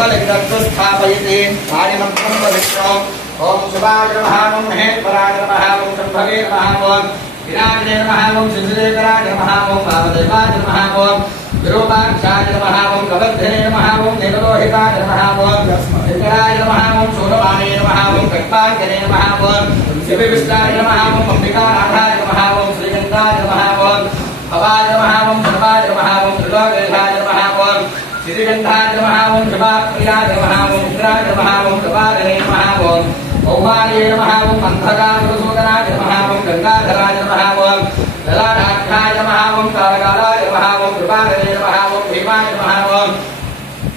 कमलविदग्धस्थापयति पाणिमन्त्रं पवित्रम् ॐ शिवाय नमः ॐ महेश्वराय नमः ॐ शम्भवे नमः ॐ विनायकाय नमः ॐ शिवशेखराय नमः ॐ वामदेवाय नमः ॐ विरूपाक्षाय नमः ॐ कवद्धे नमः ॐ नीललोहिताय नमः ॐ शंकराय नमः ॐ शूलवाणे नमः ॐ कट्पाङ्करे नमः ॐ शिवविष्टाय नमः ॐ अम्बिकानाथाय नमः ॐ श्रीगन्धाय नमः ॐ भवाय नमः ॐ सर्वाय नमः ॐ त्रिलोकेशाय नमः ॐ श्रीगन्धाय नमः ॐ शिवाप्रियाय नमः ॐ मित्राय नमः ॐ कपाले नमः ॐ औवार्ये नमः ॐ अन्धकामसूदनाय नमः ॐ गंगाधराय नमः ॐ ललाटाक्षाय नमः ॐ कालकालाय नमः ॐ कृपाले नमः ॐ भीमाय नमः ॐ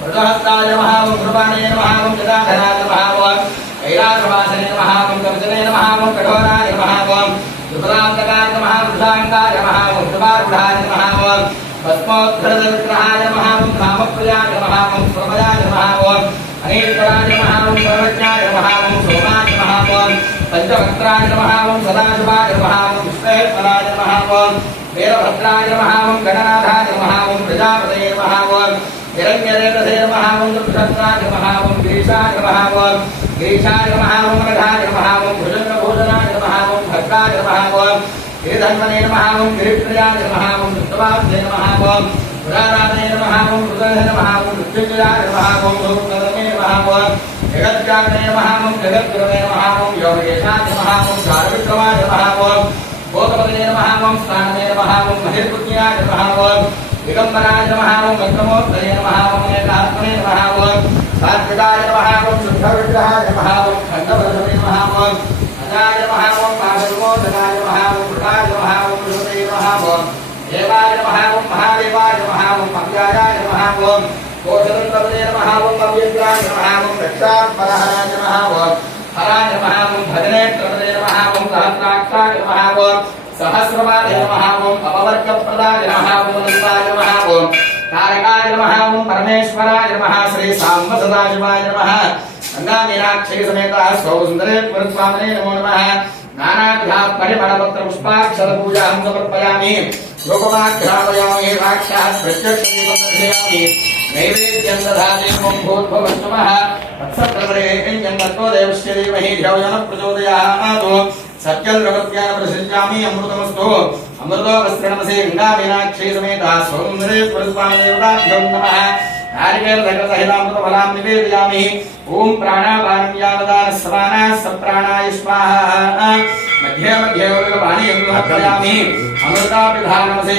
वृद्धहस्ताय नमः ॐ कृपाणे नमः ॐ गदाधराय नमः ॐ कैलासवासने नमः ॐ कवचने नमः ॐ कठोराय नमः ॐ त्रिपुरान्तकाय नमः वृषाङ्काय नमः ॐ कृपारूढाय नमः ॐ भस्मोद्धृतविग्रहाय नमः ॐ कामप्रियाय नमः ॐ स्वमयाय नमः ॐ अनेकराय नमः ॐ सर्वज्ञाय नमः ॐ सोमाय नमः ॐ पंचवक्त्राय नमः ॐ सदाशिवाय नमः ॐ विश्वेश्वराय नमः ॐ वीरभद्राय नमः ॐ गणनाथाय नमः ॐ प्रजापतये नमः ॐ हिरण्यरेतसे नमः ॐ दुष्टत्राय नमः ॐ गिरीशाय नमः ॐ गिरीशाय नमः ॐ रथाय नमः ॐ भुजङ्गभूषणाय नमः ॐ भद्राय नमः ॐ गिरिधन्वने नमः ॐ गिरिप्रियाय नमः ॐ कृष्णवासने नमः ॐ पुराराधने नमः ॐ कृतये नमः ॐ मृत्युञ्जयाय नमः ॐ धूपकर्णे नमः ॐ जगत्कारणेन नमः ॐ जगद्गुरवे नमः ॐ योगेशाय नमः ॐ चारुविक्रमाय नमः ॐ भोगपतये नमः ॐ स्थानमे नमः ॐ महिर्पुण्याय नमः ॐ दिगम्बराय नमः ॐ वक्रमोत्तरे नमः ॐ एकात्मने नमः ॐ सात्विकाय नमः ॐ शुद्धविग्रहाय नमः ॐ खण्डवरदवे नमः ॐ अजाय नमः ॐ पादविमोचनाय नमः ॐ कृताय नमः ॐ श्रुते नमः ॐ देवाय नमः ॐ महादेवाय नमः ॐ अव्यायाय नमः ॐ कोशदन्तपदे नमः ॐ अव्यग्राय नमः ॐ रक्षात्परहराय नमः ॐ हराय नमः ॐ भजनेत्रपदे नमः ॐ सहस्राक्षाय नमः ॐ सहस्रपादे नमः ॐ अपवर्गप्रदाय नमः ॐ लिङ्गाय नमः ॐ तारकाय नमः ॐ परमेश्वराय नमः श्री सांब सदाशिवाय नमः गंगामीनाक्षी समेत सौन्दर्य पुरस्वामिने नमो नमः नानाविधा परिमलपत्र पुष्पाक्षरपूजां समर्पयामि लोकमाघ्रापयामि साक्षात् प्रत्यक्षदीपं दर्शयामि नैवेद्यं दधामि ॐ भूर्भुवस्सुमः तत्सत्प्रवरेण्यं तत्तो देवस्य धीमहि धियो यो नः प्रचोदयात् सत्यं जगत्यान प्रसिद्धामि अमृतमस्तु अमृतो वस्त्रणमसे गंगामीनाक्षी समेत सौन्दर्य पुरस्वामिने देवताभ्यो नमः नारिकेलसहितामृतफलां निवेदयामि ओम प्राणापानं यावदानः समानः सप्राणाय स्वाहा मध्ये मध्ये वाणी अमृतापिधानमसे